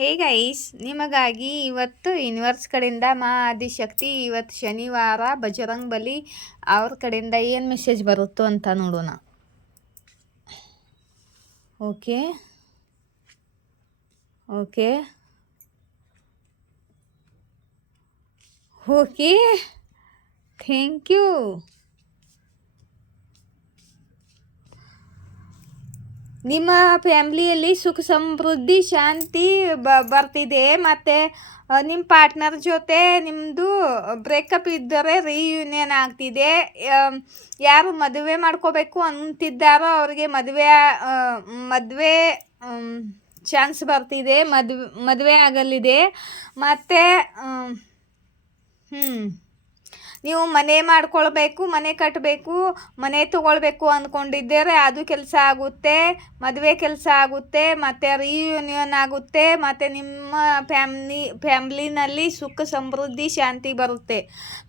Hey guys, ನಿಮಗಾಗಿ ಇವತ್ತು universe ಕಡೆಯಿಂದ ಮಾ ಆದಿಶಕ್ತಿ ಇವತ್ತು ಶನಿವಾರ ಬಜರಂಗ್ ಬಲಿ ಅವ್ರ ಕಡೆಯಿಂದ ಏನು ಮೆಸೇಜ್ ಬರುತ್ತೋ ಅಂತ ನೋಡೋಣ. Okay okay okay thank you. ನಿಮ್ಮ ಫ್ಯಾಮ್ಲಿಯಲ್ಲಿ ಸುಖ ಸಮೃದ್ಧಿ ಶಾಂತಿ ಬರ್ತಿದೆ. ಮತ್ತು ನಿಮ್ಮ ಪಾರ್ಟ್ನರ್ ಜೊತೆ ನಿಮ್ಮದು ಬ್ರೇಕಪ್ ಇದ್ದರೆ ರೀಯೂನಿಯನ್ ಆಗ್ತಿದೆ. ಯಾರು ಮದುವೆ ಮಾಡ್ಕೋಬೇಕು ಅಂತಿದ್ದಾರೋ ಅವ್ರಿಗೆ ಮದುವೆ ಚಾನ್ಸ್ ಬರ್ತಿದೆ. ಮದುವೆ ಆಗಲಿದೆ. ಮತ್ತು ನೀವು ಮನೆ ಮಾಡ್ಕೊಳ್ಬೇಕು, ಮನೆ ಕಟ್ಟಬೇಕು, ಮನೆ ತೊಗೊಳ್ಬೇಕು ಅಂದ್ಕೊಂಡಿದ್ದರೆ ಅದು ಕೆಲಸ ಆಗುತ್ತೆ. ಮದುವೆ ಕೆಲಸ ಆಗುತ್ತೆ. ಮತ್ತು ರೀಯೂನಿಯನ್ ಆಗುತ್ತೆ. ಮತ್ತು ನಿಮ್ಮ ಫ್ಯಾಮ್ಲಿನಲ್ಲಿ ಸುಖ ಸಮೃದ್ಧಿ ಶಾಂತಿ ಬರುತ್ತೆ.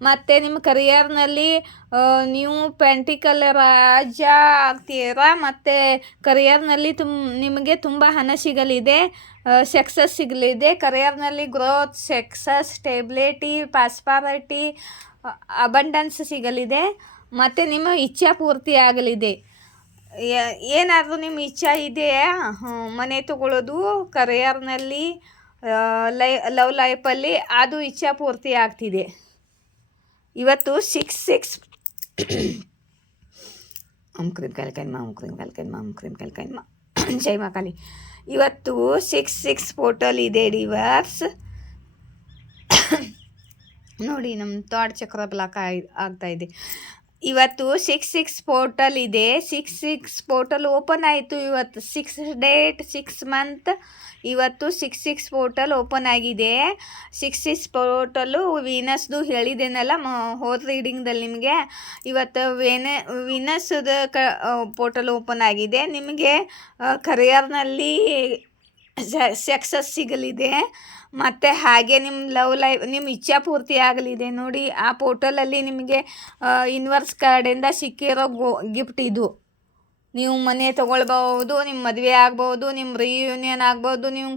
ಮತ್ತು ನಿಮ್ಮ ಕರಿಯರ್ನಲ್ಲಿ ನೀವು ಪೆಂಟಿಕಲ್ ರಾಜ ಆಗ್ತೀರಾ. ಮತ್ತು ಕರಿಯರ್ನಲ್ಲಿ ನಿಮಗೆ ತುಂಬ ಹಣ ಸಿಗಲಿದೆ, ಸಕ್ಸಸ್ ಸಿಗಲಿದೆ. ಕರಿಯರ್ನಲ್ಲಿ growth, success, stability, prosperity, abundance ಸಿಗಲಿದೆ. ಮತ್ತು ನಿಮ್ಮ ಇಚ್ಛೆ ಪೂರ್ತಿ ಆಗಲಿದೆ. ಏನಾದರೂ ನಿಮ್ಮ ಇಚ್ಛೆ ಇದೆಯಾ ಮನೆ ತಗೊಳ್ಳೋದು ಕರಿಯರ್ನಲ್ಲಿ, ಲವ್ ಲೈಫಲ್ಲಿ, ಅದು ಇಚ್ಛೆ ಪೂರ್ತಿ ಆಗ್ತಿದೆ. ಇವತ್ತು 6 ಕ್ರೀಮ್ ಕಲ್ಕೈನ್ ಜೈ ಮಾಕಾಲಿ. ಇವತ್ತು 6 ಪೋರ್ಟಲ್ ಇದೆ ರಿವರ್ಸ್. ನೋಡಿ, ನಮ್ಮ ಥಾಟ್ ಚಕ್ರ ಬ್ಲಾಕ್ ಆಗ್ತಾಯಿದೆ. ಇವತ್ತು 6 ಪೋರ್ಟಲ್ ಇದೆ. 6 ಪೋರ್ಟಲ್ ಓಪನ್ ಆಯಿತು ಇವತ್ತು. 6 ಡೇಟ್ 6 ಮಂತ್. ಇವತ್ತು 6 ಪೋರ್ಟಲ್ ಓಪನ್ ಆಗಿದೆ. 6 ಪೋರ್ಟಲು ವೀನಸ್ದು ಹೇಳಿದ್ದೇನಲ್ಲ ಹೋದ ರೀಡಿಂಗ್ದಲ್ಲಿ ನಿಮಗೆ. ಇವತ್ತು ವೀನಸ್ದ ಪೋರ್ಟಲ್ ಓಪನ್ ಆಗಿದೆ. ನಿಮಗೆ ಕರಿಯರ್ನಲ್ಲಿ ಸಕ್ಸಸ್ ಸಿಗಲಿದೆ. ಮತ್ತು ಹಾಗೆ ನಿಮ್ಮ ಲವ್ ಲೈಫ್, ನಿಮ್ಮ ಇಚ್ಛಾ ಪೂರ್ತಿ ಆಗಲಿದೆ. ನೋಡಿ, ಆ ಪೋರ್ಟಲಲ್ಲಿ ನಿಮಗೆ ಯೂನಿವರ್ಸ್ ಕಡೆಯಿಂದ ಸಿಕ್ಕಿರೋ ಗಿಫ್ಟ್ ಇದು. ನೀವು ಮನೆ ತೊಗೊಳ್ಬೋದು, ನಿಮ್ಮ ಮದುವೆ ಆಗ್ಬೋದು, ನಿಮ್ಮ ರೀಯೂನಿಯನ್ ಆಗ್ಬೋದು, ನಿಮ್ಮ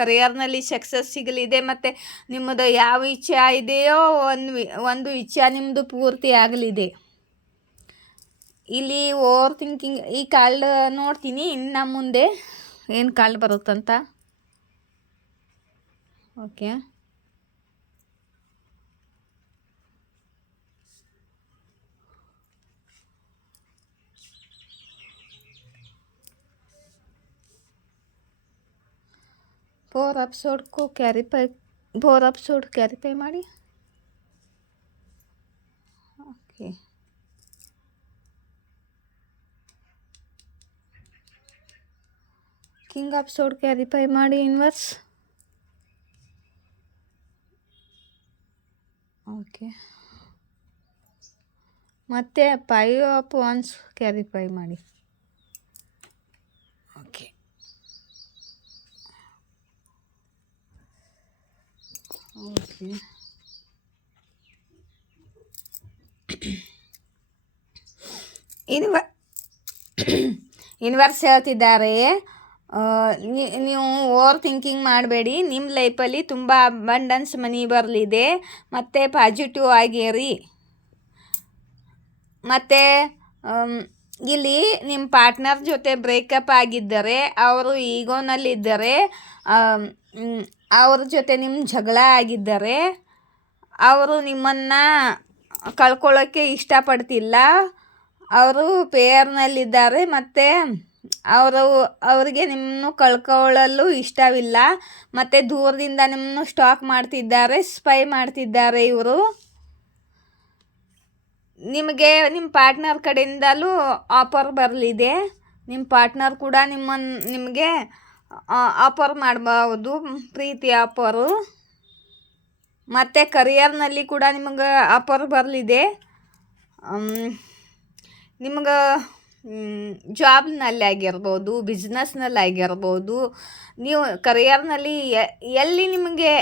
ಕರಿಯರ್ನಲ್ಲಿ ಸಕ್ಸಸ್ ಸಿಗಲಿದೆ. ಮತ್ತು ನಿಮ್ಮದು ಯಾವ ಇಚ್ಛೆ ಇದೆಯೋ ಒಂದು ಇಚ್ಛೆ ನಿಮ್ಮದು ಪೂರ್ತಿ ಆಗಲಿದೆ. ಇಲ್ಲಿ ಓವರ್ ಥಿಂಕಿಂಗ್ ಈ ಕಾರ್ಡ್ ನೋಡ್ತೀನಿ ಇನ್ನು ಮುಂದೆ ಏನು ಕಾರ್ಡ್ ಬರುತ್ತಂತ. ಓಕೆ, ಫೋರ್ ಎಪಿಸೋಡ್ ಕ್ಯಾರಿಫೈ ಮಾಡಿ. ಓಕೆ, ಕಿಂಗ್ ಎಪಿಸೋಡ್ ಕ್ಯಾರಿಫೈ ಮಾಡಿ ಯೂನಿವರ್ಸ್. ಓಕೆ, ಮತ್ತು 5 ಆಫ್ ವಾನ್ಸ್ ಕ್ಯಾರಿಫೈ ಮಾಡಿ. ಓಕೆ, ಓಕೆ, ಯೂನಿವರ್ಸ್ ಹೇಳ್ತಿದ್ದಾರೆ, ನೀವು ಓವರ್ ಥಿಂಕಿಂಗ್ ಮಾಡಬೇಡಿ. ನಿಮ್ಮ ಲೈಫಲ್ಲಿ ತುಂಬ ಅಬಂಡೆನ್ಸ್ ಮನಿ ಬರಲಿದೆ. ಮತ್ತು ಪಾಸಿಟಿವ್ ಆಗಿರಿ. ಮತ್ತು ಇಲ್ಲಿ ನಿಮ್ಮ ಪಾರ್ಟ್ನರ್ ಜೊತೆ ಬ್ರೇಕಪ್ ಆಗಿದ್ದರೆ, ಅವರು ಈಗೋನಲ್ಲಿದ್ದರೆ, ಅವ್ರ ಜೊತೆ ನಿಮ್ಮ ಜಗಳ ಆಗಿದ್ದರೆ, ಅವರು ನಿಮ್ಮನ್ನು ಕಳ್ಕೊಳ್ಳೋಕ್ಕೆ ಇಷ್ಟಪಡ್ತಿಲ್ಲ. ಅವರು ಪೇಯರ್ನಲ್ಲಿದ್ದಾರೆ. ಮತ್ತು ಅವರಿಗೆ ನಿಮ್ಮನ್ನು ಕಳ್ಕೊಳ್ಳಲು ಇಷ್ಟವಿಲ್ಲ. ಮತ್ತು ದೂರದಿಂದ ನಿಮ್ಮನ್ನು ಸ್ಟಾಕ್ ಮಾಡ್ತಿದ್ದಾರೆ, ಸ್ಪೈ ಮಾಡ್ತಿದ್ದಾರೆ ಇವರು. ನಿಮಗೆ ನಿಮ್ಮ ಪಾರ್ಟ್ನರ್ ಕಡೆಯಿಂದಲೂ ಆಫರ್ ಬರಲಿದೆ. ನಿಮ್ಮ ಪಾರ್ಟ್ನರ್ ಕೂಡ ನಿಮಗೆ ಆಫರ್ ಮಾಡಬಹುದು, ಪ್ರೀತಿ ಆಫರು. ಮತ್ತು ಕರಿಯರ್ನಲ್ಲಿ ಕೂಡ ನಿಮಗೆ ಆಫರ್ ಬರಲಿದೆ. ನಿಮಗೆ ಜಾಬ್ನಲ್ಲಿ ಆಗಿರ್ಬೋದು, ಬಿಸ್ನೆಸ್ನಲ್ಲಿ ಆಗಿರ್ಬೋದು, ನೀವು ಕರಿಯರ್ನಲ್ಲಿ ಎಲ್ಲಿ ನಿಮಗೆ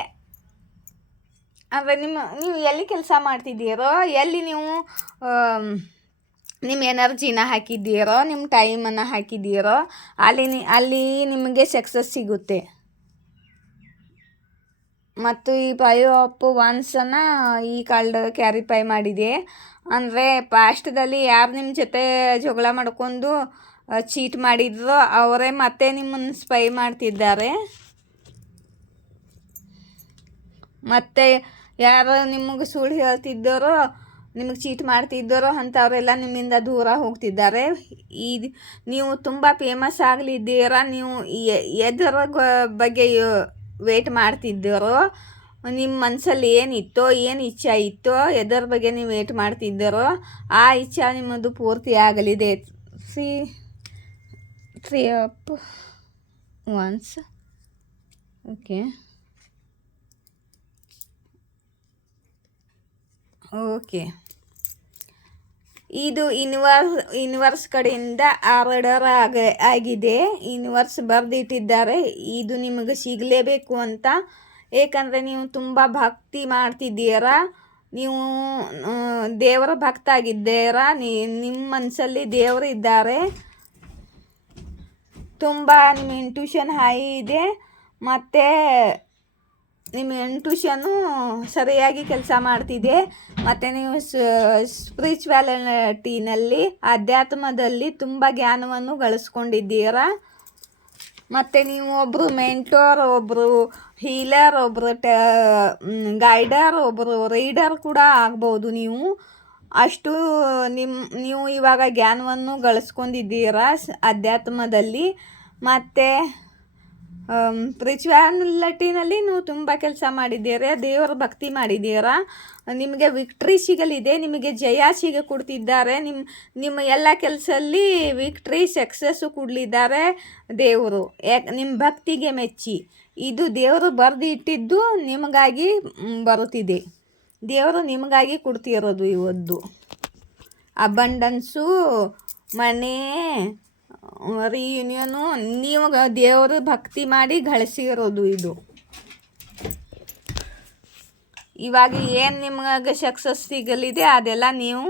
ಅಂದರೆ ನೀವು ಎಲ್ಲಿ ಕೆಲಸ ಮಾಡ್ತಿದ್ದೀರೋ, ಎಲ್ಲಿ ನೀವು ನಿಮ್ಮ ಎನರ್ಜಿನ ಹಾಕಿದ್ದೀರೋ, ನಿಮ್ಮ ಟೈಮನ್ನು ಹಾಕಿದ್ದೀರೋ, ಅಲ್ಲಿ ನಿಮಗೆ ಸಕ್ಸಸ್ ಸಿಗುತ್ತೆ. ಮತ್ತು ಈ ಫೈವ್ ಆಫ್ ಒನ್ಸನ್ನು ಈ ಕಾರ್ಡ್ ಕ್ಯಾರಿಫೈ ಮಾಡಿದೆ. ಅಂದರೆ ಪಾಸ್ಟ್ದಲ್ಲಿ ಯಾರು ನಿಮ್ಮ ಜೊತೆ ಜಗಳ ಮಾಡ್ಕೊಂಡು ಚೀಟ್ ಮಾಡಿದ್ರೋ ಅವರೇ ಮತ್ತೆ ನಿಮ್ಮನ್ನು ಸ್ಪೈ ಮಾಡ್ತಿದ್ದಾರೆ. ಮತ್ತು ಯಾರು ನಿಮಗೆ ಸುಳ್ಳು ಹೇಳ್ತಿದ್ದಾರೋ, ನಿಮಗೆ ಚೀಟ್ ಮಾಡ್ತಿದ್ದಾರೋ ಅಂಥವರೆಲ್ಲ ನಿಮ್ಮಿಂದ ದೂರ ಹೋಗ್ತಿದ್ದಾರೆ. ನೀವು ತುಂಬ ಫೇಮಸ್ ಆಗಲಿದ್ದೀರಾ. ನೀವು ಎದರ ಬಗ್ಗೆ ವೇಟ್ ಮಾಡ್ತಿದ್ದಾರೋ, ನಿಮ್ಮ ಮನಸ್ಸಲ್ಲಿ ಏನಿತ್ತೋ, ಏನು ಇಚ್ಛೆ ಇತ್ತೋ, ಎದರ ಬಗ್ಗೆ ನೀವು ವೇಟ್ ಮಾಡ್ತಿದ್ದಾರೋ ಆ ಇಚ್ಛೆ ನಿಮ್ಮದು ಪೂರ್ತಿ ಆಗಲಿದೆ. Three up once. ಓಕೆ ಇದು ಯೂನಿವರ್ಸ್ ಕಡೆಯಿಂದ ಆರ್ಡರ್ ಆಗಿದೆ. ಯೂನಿವರ್ಸ್ ಬರೆದಿಟ್ಟಿದ್ದಾರೆ ಇದು ನಿಮಗೆ ಸಿಗಲೇಬೇಕು ಅಂತ. ಏಕೆಂದರೆ ನೀವು ತುಂಬ ಭಕ್ತಿ ಮಾಡ್ತಿದ್ದೀರಾ, ನೀವು ದೇವರ ಭಕ್ತ ಆಗಿದ್ದೀರಾ. ನಿಮ್ಮ ಮನಸ್ಸಲ್ಲಿ ದೇವರು ಇದ್ದಾರೆ. ತುಂಬ ನಿಮ್ಮ ಇಂಟ್ಯೂಷನ್ ಹೈ ಇದೆ ಮತ್ತು ನಿಮ್ಮ ಇಂಟ್ಯೂಷನ್ನು ಸರಿಯಾಗಿ ಕೆಲಸ ಮಾಡ್ತಿದೆ. ಮತ್ತು ನೀವು ಸ್ಪಿರಿಚುವಾಲಿಟಿನಲ್ಲಿ, ಅಧ್ಯಾತ್ಮದಲ್ಲಿ ತುಂಬ ಜ್ಞಾನವನ್ನು ಗಳಿಸ್ಕೊಂಡಿದ್ದೀರಾ. ಮತ್ತು ನೀವು ಒಬ್ಬರು ಮೆಂಟೋರ್, ಒಬ್ಬರು ಹೀಲರ್, ಒಬ್ಬರು ಗೈಡರ್, ಒಬ್ಬರು ರೀಡರ್ ಕೂಡ ಆಗ್ಬೋದು. ಅಷ್ಟು ನೀವು ಇವಾಗ ಜ್ಞಾನವನ್ನು ಗಳಿಸ್ಕೊಂಡಿದ್ದೀರಾ ಅಧ್ಯಾತ್ಮದಲ್ಲಿ. ಮತ್ತು ಸ್ಪಿರಿಚುವಾಲಿಟಿನಲ್ಲಿ ನೀವು ತುಂಬ ಕೆಲಸ ಮಾಡಿದ್ದೀರಾ, ದೇವರ ಭಕ್ತಿ ಮಾಡಿದ್ದೀರಾ. ನಿಮಗೆ ವಿಕ್ಟ್ರಿ ಸಿಗಲಿದೆ, ನಿಮಗೆ ಜಯ ಕೊಡ್ತಿದ್ದಾರೆ. ನಿಮ್ಮ ಎಲ್ಲ ಕೆಲಸದಲ್ಲಿ ವಿಕ್ಟ್ರಿ ಸಕ್ಸಸ್ಸು ಕೊಡಲಿದ್ದಾರೆ ದೇವರು. ನಿಮ್ಮ ಭಕ್ತಿಗೆ ಮೆಚ್ಚಿ ಇದು ದೇವರು ಬರೆದು ಇಟ್ಟಿದ್ದು ನಿಮಗಾಗಿ ಬರುತ್ತಿದೆ. ದೇವರು ನಿಮಗಾಗಿ ಕೊಡ್ತಿರೋದು ಇವತ್ತು ಅಬಂಡನ್ಸು, ಮನೆ, ರಿಯೂನಿಯನು. ನೀವು ದೇವರ ಭಕ್ತಿ ಮಾಡಿ ಗಳಿಸಿರೋದು ಇದು. ಇವಾಗ ಏನು ನಿಮಗೆ ಸಕ್ಸಸ್ ಸಿಗಲಿದೆ ಅದೆಲ್ಲ ನೀವು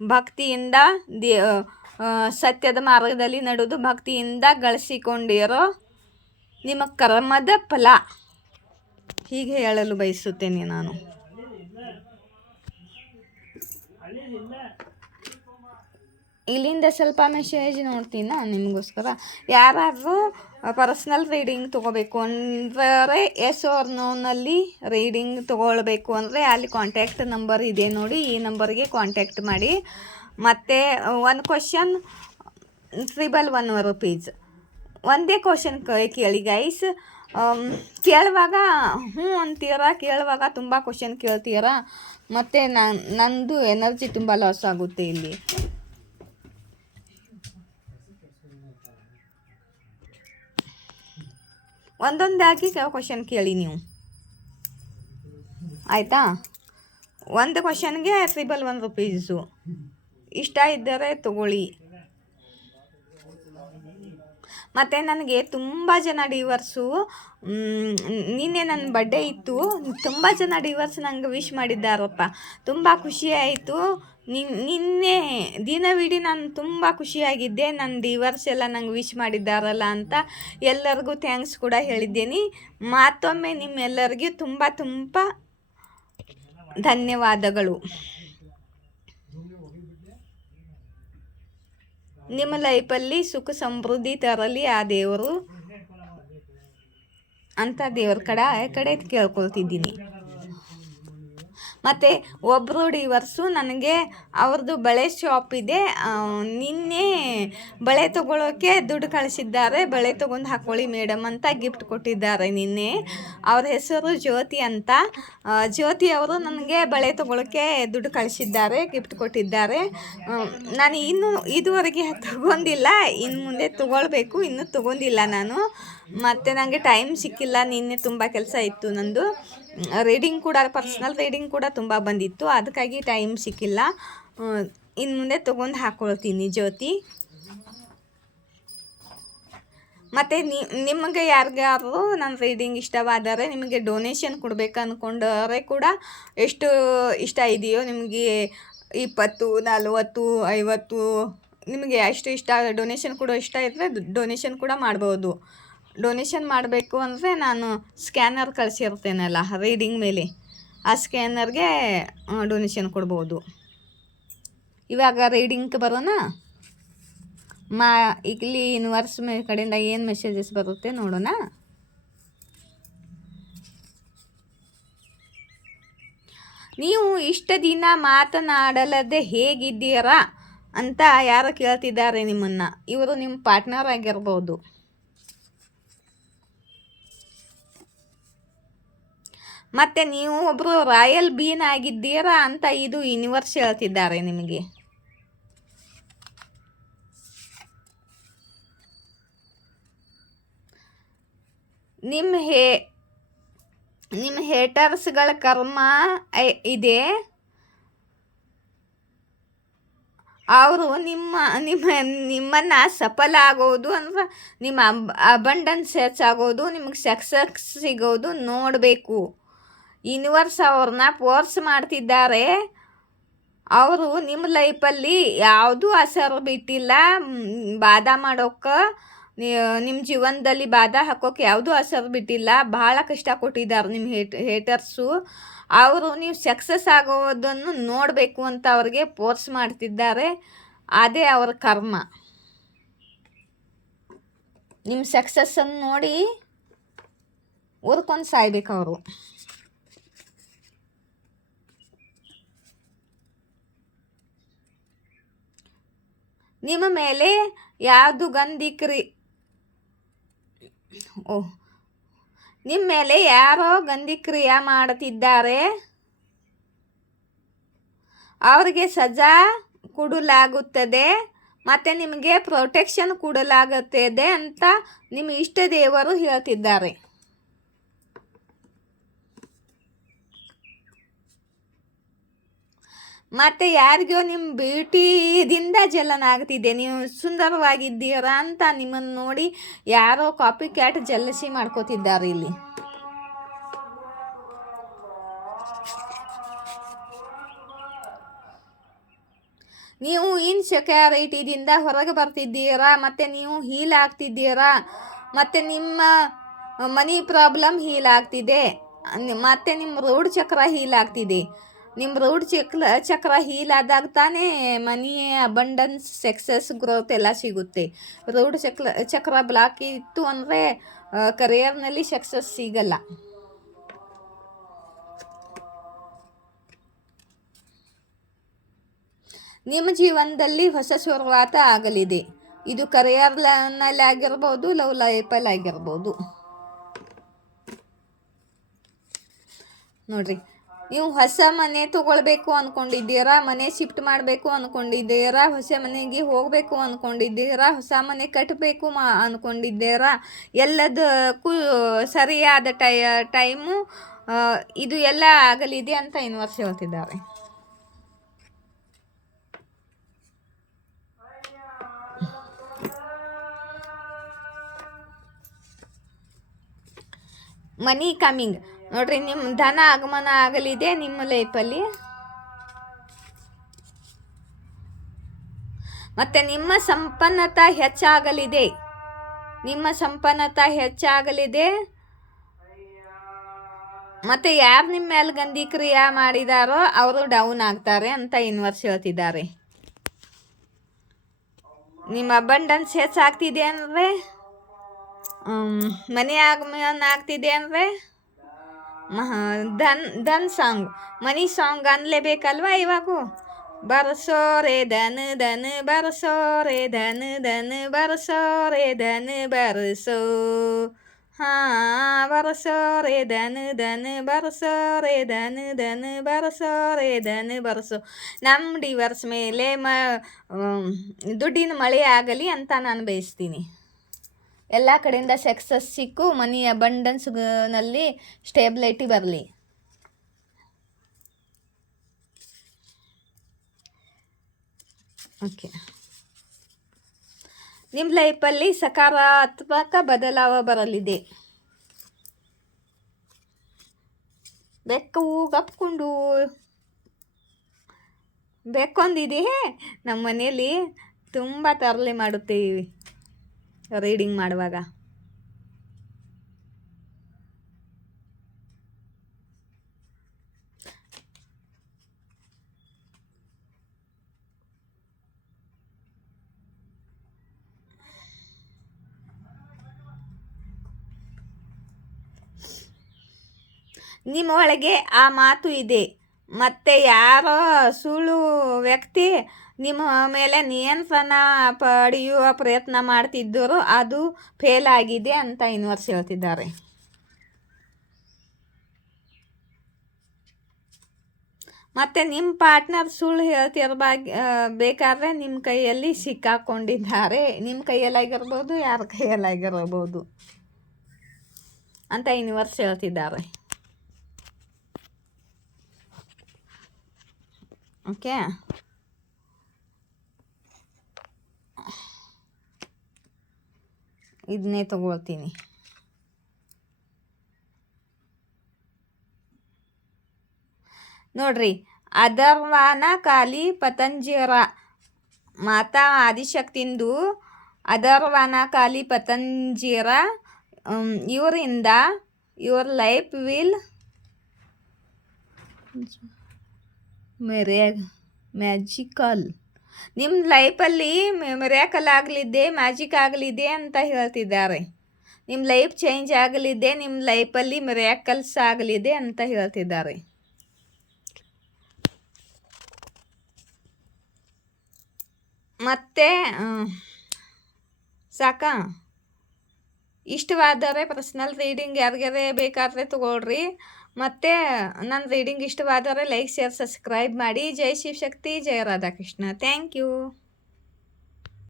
ಭಕ್ತಿಯಿಂದ ಸತ್ಯದ ಮಾರ್ಗದಲ್ಲಿ ನಡೆದು ಭಕ್ತಿಯಿಂದ ಗಳಿಸಿಕೊಂಡಿರೋ ನಿಮ್ಮ ಕರ್ಮದ ಫಲ. ಹೀಗೆ ಹೇಳಲು ಬಯಸುತ್ತೇನೆ ನಾನು. ಇಲ್ಲಿಂದ ಸ್ವಲ್ಪ ಮೆಸೇಜ್ ನೋಡ್ತೀನಿ ನಿಮಗೋಸ್ಕರ. ಯಾರಾದರೂ ಪರ್ಸ್ನಲ್ ರೀಡಿಂಗ್ ತೊಗೋಬೇಕು ಅಂದರೆ ಎಸ್ ಆರ್ ನೋನಲ್ಲಿ ರೀಡಿಂಗ್ ತೊಗೊಳ್ಬೇಕು ಅಂದರೆ ಅಲ್ಲಿ ಕಾಂಟ್ಯಾಕ್ಟ್ ನಂಬರ್ ಇದೆ ನೋಡಿ, ಈ ನಂಬರ್ಗೆ ಕಾಂಟ್ಯಾಕ್ಟ್ ಮಾಡಿ. ಮತ್ತು ಒಂದು ಕ್ವಶನ್ 111 ರೂಪೀಸ್. ಒಂದೇ ಕ್ವಶನ್ ಕೇಳಿ ಗೈಸ್. ಕೇಳುವಾಗ ಹ್ಞೂ ಅಂತೀರಾ, ಕೇಳುವಾಗ ತುಂಬ ಕ್ವಶನ್ ಕೇಳ್ತೀರಾ, ಮತ್ತು ನಂದು ಎನರ್ಜಿ ತುಂಬ ಲಾಸ್ ಆಗುತ್ತೆ ಇಲ್ಲಿ. ಒಂದೊಂದಾಗಿ ಕ್ವಶನ್ ಕೇಳಿ ನೀವು, ಆಯಿತಾ? ಒಂದು ಕ್ವಶನ್ಗೆ 111 ರೂಪೀಸು. ಇಷ್ಟ ಇದ್ದರೆ ತಗೊಳ್ಳಿ. ಮತ್ತು ನನಗೆ ತುಂಬ ಜನ ಡಿವರ್ಸು, ನಿನ್ನೆ ನನ್ನ ಬರ್ಡೇ ಇತ್ತು, ತುಂಬ ಜನ ಡಿವರ್ಸ್ ನಂಗೆ ವಿಶ್ ಮಾಡಿದ್ದಾರಪ್ಪ. ತುಂಬ ಖುಷಿ ಆಯಿತು. ನಿನ್ನೆ ದಿನವಿಡೀ ನಾನು ತುಂಬ ಖುಷಿಯಾಗಿದ್ದೆ. ನನ್ನ ಡಿವರ್ಸ್ ಎಲ್ಲ ನಂಗೆ ವಿಶ್ ಮಾಡಿದ್ದಾರಲ್ಲ ಅಂತ ಎಲ್ಲರಿಗೂ ಥ್ಯಾಂಕ್ಸ್ ಕೂಡ ಹೇಳಿದ್ದೀನಿ. ಮತ್ತೊಮ್ಮೆ ನಿಮ್ಮೆಲ್ಲರಿಗೂ ತುಂಬ ತುಂಬ ಧನ್ಯವಾದಗಳು. ನಿಮ್ಮ ಲೈಫಲ್ಲಿ ಸುಖ ಸಮೃದ್ಧಿ ತರಲಿ ಆ ದೇವರು ಅಂತ ದೇವ್ರ ಕಡೆ ಕೇಳ್ಕೊಳ್ತಿದ್ದೀನಿ. ಮತ್ತು ಒಬ್ಬರು ಡಿವರ್ಸು ನನಗೆ ಅವ್ರದ್ದು ಬಳೆ ಶಾಪ್ ಇದೆ, ನಿನ್ನೆ ಬಳೆ ತೊಗೊಳ್ಳೋಕ್ಕೆ ದುಡ್ಡು ಕಳಿಸಿದ್ದಾರೆ. ಬಳೆ ತೊಗೊಂಡು ಹಾಕ್ಕೊಳ್ಳಿ ಮೇಡಮ್ ಅಂತ ಗಿಫ್ಟ್ ಕೊಟ್ಟಿದ್ದಾರೆ ನಿನ್ನೆ. ಅವ್ರ ಹೆಸರು ಜ್ಯೋತಿ ಅಂತ. ಜ್ಯೋತಿ ಅವರು ನನಗೆ ಬಳೆ ತೊಗೊಳ್ಳೋಕ್ಕೆ ದುಡ್ಡು ಕಳಿಸಿದ್ದಾರೆ, ಗಿಫ್ಟ್ ಕೊಟ್ಟಿದ್ದಾರೆ. ನಾನು ಇದುವರೆಗೆ ತೊಗೊಂಡಿಲ್ಲ, ಇನ್ನು ಮುಂದೆ ತೊಗೊಳ್ಬೇಕು. ಇನ್ನೂ ತೊಗೊಂಡಿಲ್ಲ ನಾನು. ಮತ್ತು ನನಗೆ ಟೈಮ್ ಸಿಕ್ಕಿಲ್ಲ, ನಿನ್ನೆ ತುಂಬ ಕೆಲಸ ಇತ್ತು ನಂದು. ರೀಡಿಂಗ್ ಕೂಡ, ಪರ್ಸ್ನಲ್ ರೀಡಿಂಗ್ ಕೂಡ ತುಂಬ ಬಂದಿತ್ತು, ಅದಕ್ಕಾಗಿ ಟೈಮ್ ಸಿಕ್ಕಿಲ್ಲ. ಇನ್ನು ಮುಂದೆ ತೊಗೊಂಡು ಹಾಕ್ಕೊಳ್ತೀನಿ ಜ್ಯೋತಿ. ಮತ್ತು ನಿಮಗೆ ಯಾರಿಗಾರು ನನ್ನ ರೀಡಿಂಗ್ ಇಷ್ಟವಾದರೆ, ನಿಮಗೆ ಡೊನೇಷನ್ ಕೊಡಬೇಕು ಅಂದ್ಕೊಂಡರೆ ಕೂಡ, ಎಷ್ಟು ಇಷ್ಟ ಇದೆಯೋ ನಿಮಗೆ 20, 40, 50 ನಿಮಗೆ ಎಷ್ಟು ಇಷ್ಟ ಡೊನೇಷನ್ ಕೂಡ ಇಷ್ಟ ಇದ್ದರೆ ಡೊನೇಷನ್ ಕೂಡ ಮಾಡ್ಬೋದು. ಡೊನೇಷನ್ ಮಾಡಬೇಕು ಅಂದರೆ ನಾನು ಸ್ಕ್ಯಾನರ್ ಕಳಿಸಿರ್ತೇನಲ್ಲ ರೀಡಿಂಗ್ ಮೇಲೆ, ಆ ಸ್ಕ್ಯಾನರ್ಗೆ ಡೊನೇಷನ್ ಕೊಡ್ಬೋದು. ಇವಾಗ ರೀಡಿಂಗ್ ಬರೋಣ. ಇಲ್ಲಿ ಯೂನಿವರ್ಸ್ ಕಡೆಯಿಂದ ಏನು ಮೆಸೇಜಸ್ ಬರುತ್ತೆ ನೋಡೋಣ. ನೀವು ಇಷ್ಟ ದಿನ ಮಾತನಾಡಲದೆ ಹೇಗಿದ್ದೀರಾ ಅಂತ ಯಾರು ಕೇಳ್ತಿದ್ದಾರೆ ನಿಮ್ಮನ್ನು. ಇವರು ನಿಮ್ಮ ಪಾರ್ಟ್ನರ್ ಆಗಿರ್ಬೋದು. ಮತ್ತು ನೀವು ಒಬ್ಬರು ರಾಯಲ್ ಬೀನ್ ಆಗಿದ್ದೀರಾ ಅಂತ ಇದು ಯೂನಿವರ್ಸ್ ಹೇಳ್ತಿದ್ದಾರೆ ನಿಮಗೆ. ನಿಮ್ಮ ಹೇಟರ್ಸ್ಗಳ ಕರ್ಮ ಇದೆ. ಅವರು ನಿಮ್ಮನ್ನು ಸಫಲ ಆಗೋದು ಅಂದ್ರೆ ನಿಮ್ಮ ಅಬಂಡನ್ಸ್ ಹೆಚ್ಚಾಗೋದು, ನಿಮಗೆ ಸಕ್ಸಸ್ ಸಿಗೋದು ನೋಡಬೇಕು. ಯೂನಿವರ್ಸ್ ಅವ್ರನ್ನ ಫೋರ್ಸ್ ಮಾಡ್ತಿದ್ದಾರೆ. ಅವರು ನಿಮ್ಮ ಲೈಫಲ್ಲಿ ಯಾವುದೂ ಅಸರು ಬಿಟ್ಟಿಲ್ಲ. ಬಾಧ ಮಾಡೋಕ್ಕೆ, ನಿಮ್ಮ ಜೀವನದಲ್ಲಿ ಬಾಧ ಹಾಕೋಕೆ ಯಾವುದೂ ಅಸರು ಬಿಟ್ಟಿಲ್ಲ. ಭಾಳ ಕಷ್ಟ ಕೊಟ್ಟಿದ್ದಾರೆ ನಿಮ್ಮ ಹೇಟರ್ಸು. ಅವರು ನೀವು ಸಕ್ಸಸ್ ಆಗೋದನ್ನು ನೋಡಬೇಕು ಅಂತ ಅವ್ರಿಗೆ ಫೋರ್ಸ್ ಮಾಡ್ತಿದ್ದಾರೆ. ಅದೇ ಅವರ ಕರ್ಮ. ನಿಮ್ಮ ಸಕ್ಸಸ್ಸನ್ನು ನೋಡಿ ಉರ್ಕೊಂಡು ಸಾಯ್ಬೇಕು ಅವರು. ನಿಮ್ಮ ಮೇಲೆ ಯಾವುದು ನಿಮ್ಮ ಮೇಲೆ ಯಾರೋ ಗಂಧಿಕ್ರಿಯೆ ಮಾಡುತ್ತಿದ್ದಾರೆ. ಅವರಿಗೆ ಸಜಾ ಕೊಡಲಾಗುತ್ತದೆ ಮತ್ತು ನಿಮಗೆ ಪ್ರೊಟೆಕ್ಷನ್ ಕೊಡಲಾಗುತ್ತದೆ ಅಂತ ನಿಮ್ಮ ಇಷ್ಟ ದೇವರು ಹೇಳ್ತಿದ್ದಾರೆ. ಮತ್ತು ಯಾರಿಗೋ ನಿಮ್ಮ ಬ್ಯೂಟಿದಿಂದ ಜಲನ ಆಗ್ತಿದೆ. ನೀವು ಸುಂದರವಾಗಿದ್ದೀರಾ ಅಂತ ನಿಮ್ಮನ್ನು ನೋಡಿ ಯಾರೋ ಕಾಪಿ ಕ್ಯಾಟ್ ಜಲಸಿ ಮಾಡ್ಕೋತಿದ್ದಾರೆ ಇಲ್ಲಿ. ನೀವು ಇನ್ಸೆಕ್ಯೂರಿಟಿದಿಂದ ಹೊರಗೆ ಬರ್ತಿದ್ದೀರಾ ಮತ್ತು ನೀವು ಹೀಲ್ ಆಗ್ತಿದ್ದೀರಾ ಮತ್ತು ನಿಮ್ಮ ಮನಿ ಪ್ರಾಬ್ಲಮ್ ಹೀಲ್ ಆಗ್ತಿದೆ ಮತ್ತು ನಿಮ್ಮ ರೂಢ ಚಕ್ರ ಹೀಲ್ ಆಗ್ತಿದೆ. ನಿಮ್ಮ ರೂಢ ಚಕ್ರ ಹೀಲ್ ಆದಾಗ ತಾನೇ ಮನಿ ಅಬಂಡನ್ಸ್, ಸಕ್ಸಸ್, ಗ್ರೋತ್ ಎಲ್ಲ ಸಿಗುತ್ತೆ. ರೂಢ ಚಕ್ರ ಬ್ಲಾಕ್ ಇತ್ತು ಅಂದರೆ ಕರಿಯರ್ನಲ್ಲಿ ಸಕ್ಸಸ್ ಸಿಗಲ್ಲ. ನಿಮ್ಮ ಜೀವನದಲ್ಲಿ ಹೊಸ ಶುರುವಾತ ಆಗಲಿದೆ. ಇದು ಕರಿಯರ್ನಲ್ಲಿ ಆಗಿರ್ಬೋದು, ಲವ್ ಲೈಫಲ್ಲಿ ಆಗಿರ್ಬೋದು. ನೋಡ್ರಿ, ನೀವು ಹೊಸ ಮನೆ ತೊಗೊಳ್ಬೇಕು ಅಂದ್ಕೊಂಡಿದ್ದೀರಾ, ಮನೆ ಶಿಫ್ಟ್ ಮಾಡಬೇಕು ಅಂದ್ಕೊಂಡಿದ್ದೀರಾ, ಹೊಸ ಮನೆಗೆ ಹೋಗಬೇಕು ಅಂದ್ಕೊಂಡಿದ್ದೀರಾ, ಹೊಸ ಮನೆ ಕಟ್ಟಬೇಕು ಅಂದ್ಕೊಂಡಿದ್ದೀರಾ, ಎಲ್ಲದಕ್ಕೂ ಸರಿಯಾದ ಟೈಮು ಇದು ಎಲ್ಲ ಆಗಲಿದೆ ಅಂತ ಯೂನಿವರ್ಸ್ ಹೇಳ್ತಿದ್ದಾರೆ. ಮನಿ ಕಮಿಂಗ್ ನೋಡ್ರಿ, ನಿಮ್ಮ ಧನ ಆಗಮನ ಆಗಲಿದೆ ನಿಮ್ಮ ಲೈಫಲ್ಲಿ. ಮತ್ತು ನಿಮ್ಮ ಸಂಪನ್ನತ ಹೆಚ್ಚಾಗಲಿದೆ. ಮತ್ತು ಯಾರು ನಿಮ್ಮ ಮೇಲೆ ಗಂಧಿಕ್ರಿಯೆ ಮಾಡಿದಾರೋ ಅವರು ಡೌನ್ ಆಗ್ತಾರೆ ಅಂತ ಯೂನಿವರ್ಸ್ ಹೇಳ್ತಿದ್ದಾರೆ. ನಿಮ್ಮ ಅಬಂಡನ್ಸ್ ಹೆಚ್ಚಾಗ್ತಿದೆ ಅಂದರೆ, ಮನಿ ಆಗಮನ ಆಗ್ತಿದೆ ಅಂದರೆ, ಧನ್ ಸಾಂಗ್, ಮನಿ ಸಾಂಗ್ ಅನ್ಲೇಬೇಕಲ್ವ ಇವಾಗ. ಬರಸೋ ರೇ ಧನ್ ಧನ್ ಬರಸೋ ರೇ ಧನ್ ಧನ್ ಬರಸೋ ರೇ ಧನ್ ಬರಸೋ. ಬರಸೋ ರೇ ಧನ್ ಧನ್ ಬರಸೋ ರೇ ಧನ್ ಧನ್ ಬರಸೋ ರೇ ಧನ್ ಬರಸೋ. ನಮ್ಮ ಡಿವರ್ಸ್ ಮೇಲೆ ದುಡ್ಡಿನ ಮಳೆ ಆಗಲಿ ಅಂತ ನಾನು ಬಯಸ್ತೀನಿ. ಎಲ್ಲ ಕಡೆಯಿಂದ ಸಕ್ಸಸ್ ಸಿಕ್ಕು ಮನಿ ಅಬಂಡನ್ಸ್ನಲ್ಲಿ ಸ್ಟೇಬಿಲಿಟಿ ಬರಲಿ. ಓಕೆ, ನಿಮ್ಮ ಲೈಫಲ್ಲಿ ಸಕಾರಾತ್ಮಕ ಬದಲಾವ ಬರಲಿದೆ. ಬೆಕ್ಕು ಗಪ್ಕೊಂಡು ಬೆಕ್ಕೊಂದಿದೆ. ನಮ್ಮ ಮನೆಯಲ್ಲಿ ತುಂಬ ತರಲೆ ಮಾಡುತ್ತೇವೆ ರೀಡಿಂಗ್ ಮಾಡುವಾಗ. ನಿಮ್ಮ ಒಳಗೆ ಆ ಮಾತು ಇದೆ. ಮತ್ತು ಯಾರೋ ಸುಳ್ಳು ವ್ಯಕ್ತಿ ನಿಮ್ಮ ಮೇಲೆ ನಿಯಂತ್ರಣ ಪಡೆಯುವ ಪ್ರಯತ್ನ ಮಾಡ್ತಿದ್ದರು, ಅದು ಫೇಲ್ ಆಗಿದೆ ಅಂತ ಯೂನಿವರ್ಸ್ ಹೇಳ್ತಿದ್ದಾರೆ. ಮತ್ತು ನಿಮ್ಮ ಪಾರ್ಟ್ನರ್ ಸುಳ್ಳು ಬೇಕಾದರೆ ನಿಮ್ಮ ಕೈಯಲ್ಲಿ ಸಿಕ್ಕಾಕೊಂಡಿದ್ದಾರೆ. ನಿಮ್ಮ ಕೈಯಲ್ಲಾಗಿರ್ಬೋದು, ಯಾರ ಕೈಯಲ್ಲಾಗಿರ್ಬೋದು ಅಂತ ಯೂನಿವರ್ಸ್ ಹೇಳ್ತಿದ್ದಾರೆ. ಓಕೆ, ಇದನ್ನೇ ತಗೊಳ್ತೀನಿ. ನೋಡ್ರಿ, ಅದರ್ವಾನ ಕಾಲಿ ಪತಂಜರ ಮಾತಾ ಆದಿಶಕ್ತಿಂದು ಅದರ್ವಾನ ಕಾಲಿ ಪತಂಜರ ಇವರಿಂದ ಯುವರ್ ಲೈಫ್ ವಿಲ್ ಮ್ಯಾಜಿಕಲ್. ನಿಮ್ಮ ಲೈಫಲ್ಲಿ ಮಿರಾಕಲ್ ಆಗಲಿದೆ, ಮ್ಯಾಜಿಕ್ ಆಗಲಿದೆ ಅಂತ ಹೇಳ್ತಿದ್ದಾರೆ. ನಿಮ್ಮ ಲೈಫ್ ಚೇಂಜ್ ಆಗಲಿದೆ, ನಿಮ್ಮ ಲೈಫಲ್ಲಿ ಮಿರಾಕಲ್ಸ್ ಆಗಲಿದೆ ಅಂತ ಹೇಳ್ತಿದ್ದಾರೆ. ಮತ್ತು ಸಾಕಾ? ಇಷ್ಟವಾದರೆ ಪರ್ಸ್ನಲ್ ರೀಡಿಂಗ್ ಯಾರಿಗಾರೆ ಬೇಕಾದರೆ ತಗೊಳ್ರಿ. ಮತ್ತು ನನ್ನ ರೀಡಿಂಗ್ ಇಷ್ಟವಾದರೆ ಲೈಕ್, ಶೇರ್, ಸಬ್ಸ್ಕ್ರೈಬ್ ಮಾಡಿ. ಜೈ ಶಿವಶಕ್ತಿ, ಜಯ ರಾಧಾಕೃಷ್ಣ. Thank you.